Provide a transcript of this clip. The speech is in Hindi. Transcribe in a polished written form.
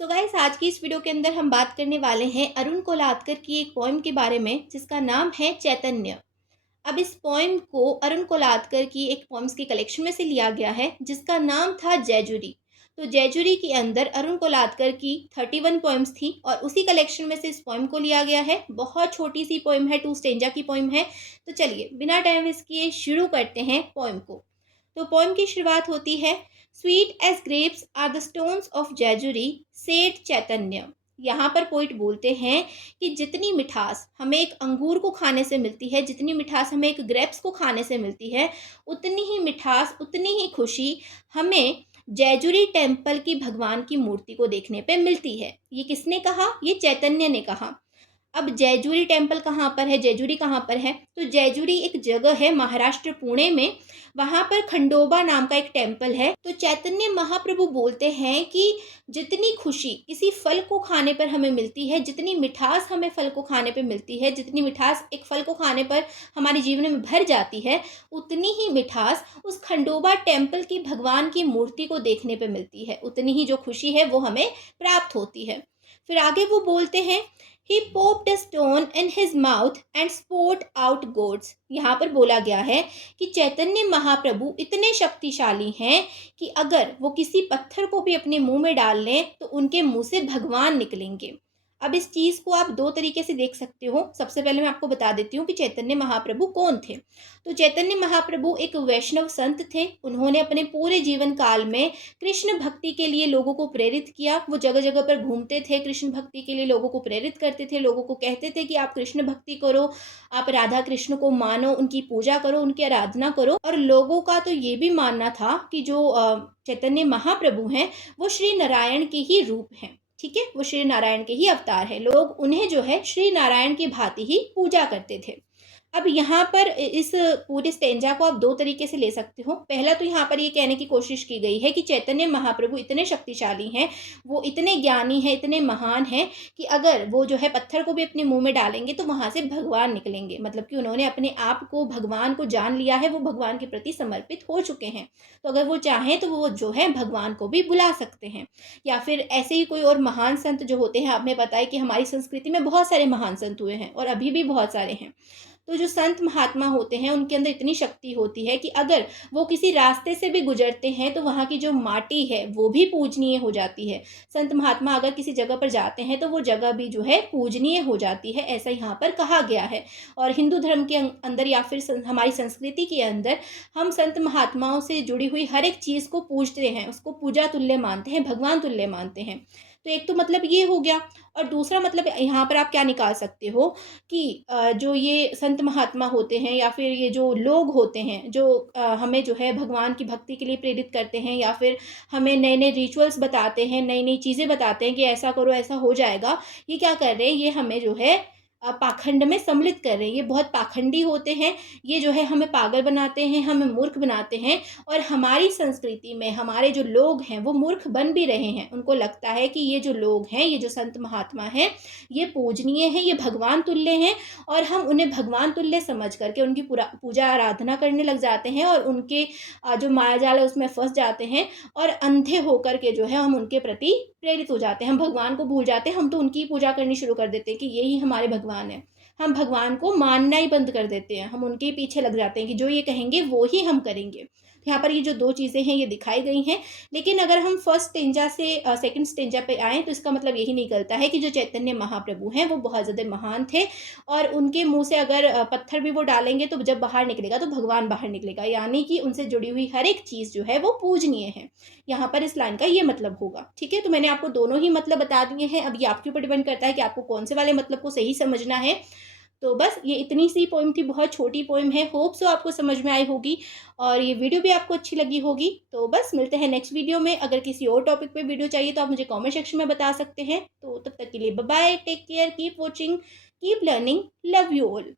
सो गाइस, आज की इस वीडियो के अंदर हम बात करने वाले हैं अरुण कोलातकर की एक पोएम के बारे में जिसका नाम है चैतन्य। अब इस पोएम को अरुण कोलातकर की एक पोएम्स की कलेक्शन में से लिया गया है जिसका नाम था जयजुरी। तो जयजुरी के अंदर अरुण कोलातकर की 31 पोएम्स थी और उसी कलेक्शन में से इस पोएम को लिया गया है। बहुत छोटी सी पोएम है, 2 स्टेंजा की पोएम है। तो चलिए बिना टाइम वेस्ट किए शुरू करते हैं पोएम को। तो पोएम की शुरुआत होती है, sweet as grapes are the stones of जयजुरी सेठ चैतन्य। यहाँ पर पोइट बोलते हैं कि जितनी मिठास हमें एक अंगूर को खाने से मिलती है, जितनी मिठास हमें एक ग्रेप्स को खाने से मिलती है, उतनी ही मिठास, उतनी ही खुशी हमें जयजुरी टेम्पल की भगवान की मूर्ति को देखने पे मिलती है। ये किसने कहा? ये चैतन्य ने कहा। अब जयजुरी टेम्पल कहाँ पर है? जयजुरी कहाँ पर है? तो जयजुरी एक जगह है महाराष्ट्र पुणे में। वहाँ पर खंडोबा नाम का एक टेम्पल है। तो चैतन्य महाप्रभु बोलते हैं कि जितनी खुशी किसी फल को खाने पर हमें मिलती है, जितनी मिठास हमें फल को खाने पर मिलती है, जितनी मिठास एक फल को खाने पर हमारे जीवन में भर जाती है, उतनी ही मिठास उस खंडोबा टेम्पल की भगवान की मूर्ति को देखने पर मिलती है। उतनी ही जो खुशी है वो हमें प्राप्त होती है। फिर आगे वो बोलते हैं, He popped a stone in his mouth and spat out gourds। यहाँ पर बोला गया है कि चैतन्य महाप्रभु इतने शक्तिशाली हैं कि अगर वो किसी पत्थर को भी अपने मुंह में डाल लें तो उनके मुंह से भगवान निकलेंगे। अब इस चीज़ को आप 2 तरीके से देख सकते हो। सबसे पहले मैं आपको बता देती हूँ कि चैतन्य महाप्रभु कौन थे। तो चैतन्य महाप्रभु एक वैष्णव संत थे। उन्होंने अपने पूरे जीवन काल में कृष्ण भक्ति के लिए लोगों को प्रेरित किया। वो जगह जगह पर घूमते थे, कृष्ण भक्ति के लिए लोगों को प्रेरित करते थे, लोगों को कहते थे कि आप कृष्ण भक्ति करो, आप राधा कृष्ण को मानो, उनकी पूजा करो, उनकी आराधना करो। और लोगों का तो ये भी मानना था कि जो चैतन्य महाप्रभु हैं वो श्री नारायण के ही रूप हैं। ठीक है, वो श्री नारायण के ही अवतार है। लोग उन्हें जो है श्री नारायण की भांति ही पूजा करते थे। अब यहाँ पर इस पूरे स्टेंजा को आप 2 तरीके से ले सकते हो। पहला तो यहाँ पर ये कहने की कोशिश की गई है कि चैतन्य महाप्रभु इतने शक्तिशाली हैं, वो इतने ज्ञानी हैं, इतने महान हैं कि अगर वो जो है पत्थर को भी अपने मुंह में डालेंगे तो वहाँ से भगवान निकलेंगे। मतलब कि उन्होंने अपने आप को भगवान को जान लिया है, वो भगवान के प्रति समर्पित हो चुके हैं। तो अगर वो चाहें तो वो जो है भगवान को भी बुला सकते हैं। या फिर ऐसे ही कोई और महान संत जो होते हैं, आपने बताया कि हमारी संस्कृति में बहुत सारे महान संत हुए हैं और अभी भी बहुत सारे हैं। तो जो संत महात्मा होते हैं उनके अंदर इतनी शक्ति होती है कि अगर वो किसी रास्ते से भी गुजरते हैं तो वहाँ की जो माटी है वो भी पूजनीय हो जाती है। संत महात्मा अगर किसी जगह पर जाते हैं तो वो जगह भी जो है पूजनीय हो जाती है, ऐसा यहाँ पर कहा गया है। और हिंदू धर्म के अंदर या फिर हमारी संस्कृति के अंदर हम संत महात्माओं से जुड़ी हुई हर एक चीज़ को पूजते हैं, उसको पूजा तुल्य मानते हैं, भगवान तुल्य मानते हैं। तो एक तो मतलब ये हो गया। और दूसरा मतलब यहाँ पर आप क्या निकाल सकते हो कि जो ये संत महात्मा होते हैं या फिर ये जो लोग होते हैं जो हमें जो है भगवान की भक्ति के लिए प्रेरित करते हैं या फिर हमें नए नए रिचुअल्स बताते हैं, नई नई चीज़ें बताते हैं कि ऐसा करो ऐसा हो जाएगा, ये क्या कर रहे हैं? ये हमें जो है पाखंड में सम्मिलित कर रहे हैं। ये बहुत पाखंडी होते हैं। ये जो है हमें पागल बनाते हैं, हमें मूर्ख बनाते हैं। और हमारी संस्कृति में हमारे जो लोग हैं वो मूर्ख बन भी रहे हैं। उनको लगता है कि ये जो लोग हैं, ये जो संत महात्मा हैं, ये पूजनीय हैं, ये भगवान तुल्य हैं और हम उन्हें भगवान तुल्य समझ करके उनकी पूजा आराधना करने लग जाते हैं और उनके जो माया जाल है उसमें फंस जाते हैं और अंधे होकर के जो है हम उनके प्रति प्रेरित हो जाते हैं। हम भगवान को भूल जाते हैं, हम तो उनकी पूजा करनी शुरू कर देते हैं कि यही हमारे भगवान है। हम भगवान को मानना ही बंद कर देते हैं, हम उनके पीछे लग जाते हैं कि जो ये कहेंगे वो ही हम करेंगे। यहाँ पर ये जो 2 चीज़ें हैं ये दिखाई गई हैं। लेकिन अगर हम फर्स्ट स्टेंजा से सेकंड स्टेंजा पे आएँ तो इसका मतलब यही निकलता है कि जो चैतन्य महाप्रभु हैं वो बहुत ज़्यादा महान थे और उनके मुँह से अगर पत्थर भी वो डालेंगे तो जब बाहर निकलेगा तो भगवान बाहर निकलेगा, यानी कि उनसे जुड़ी हुई हर एक चीज़ जो है वो पूजनीय है। यहाँ पर इस लाइन का ये मतलब होगा। ठीक है, तो मैंने आपको दोनों ही मतलब बता दिए हैं। अब ये आपके ऊपर डिपेंड करता है कि आपको कौन से वाले मतलब को सही समझना है। तो बस ये इतनी सी पोएम थी, बहुत छोटी पोएम है। होप सो आपको समझ में आई होगी और ये वीडियो भी आपको अच्छी लगी होगी। तो बस मिलते हैं नेक्स्ट वीडियो में। अगर किसी और टॉपिक पे वीडियो चाहिए तो आप मुझे कमेंट सेक्शन में बता सकते हैं। तो तब तक के लिए bye bye, take care, keep watching, keep learning, love you all.